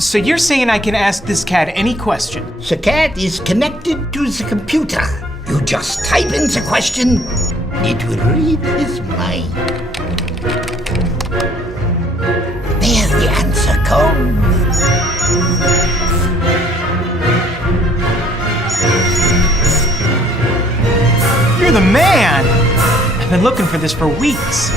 So you're saying I can ask this cat any question? The cat is connected to the computer. You just type in the question, it will read his mind. There the answer comes. You're the man! I've been looking for this for weeks.